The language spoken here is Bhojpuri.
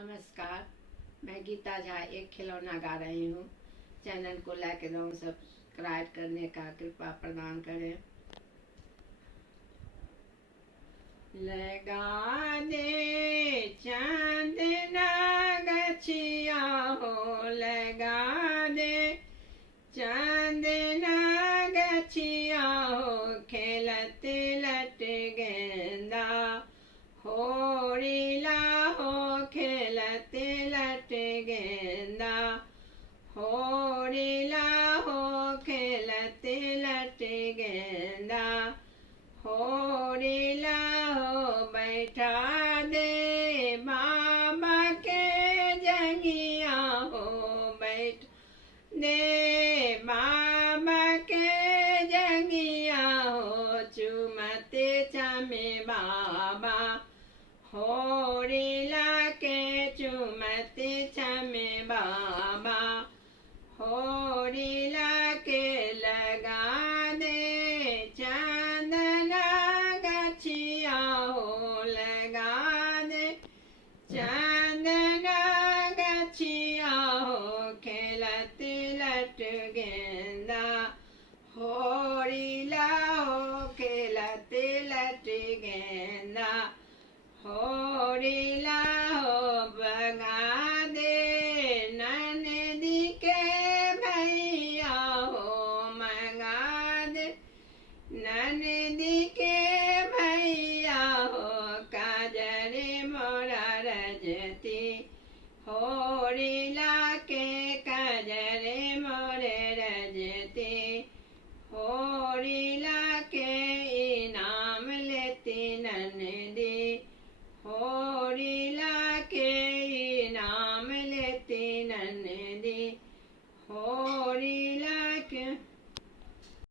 नमस्कार, मैं गीता झा एक खिलौना गा रही हूँ। चैनल को लाइक एवं सब्सक्राइब करने का कृपा प्रदान करें। लगा दे चांदना गछिया हो, लगा दे चांदना गछिया हो, खेलत लट गेंदा होरीला हो, खेलत लट गेंदा होरीला हो, खेलत लट गेंदा होरीला हो। बैठा दे बाबा के जंगिया हो, बैठ दे बाबा के जंगिया हो, चुमते चमे बाबा होरीला के, चुमते चमे बाबा होरीला के। लगा दे चांदना गछिया हो, लगा दे चांदना गछिया हो, खेलत लट गेंदा होरीला हो, खेलत लट गेंदा होरीला हो। बगा दे ननदी के भैया हो, मंगा दे ननदी के भैया हो, काजर मोरा रजती होरीला के, काजर मोरे रजती होरीला के। इनाम लेती ननदी होरीला के, इनाम लेती ननदी होरीला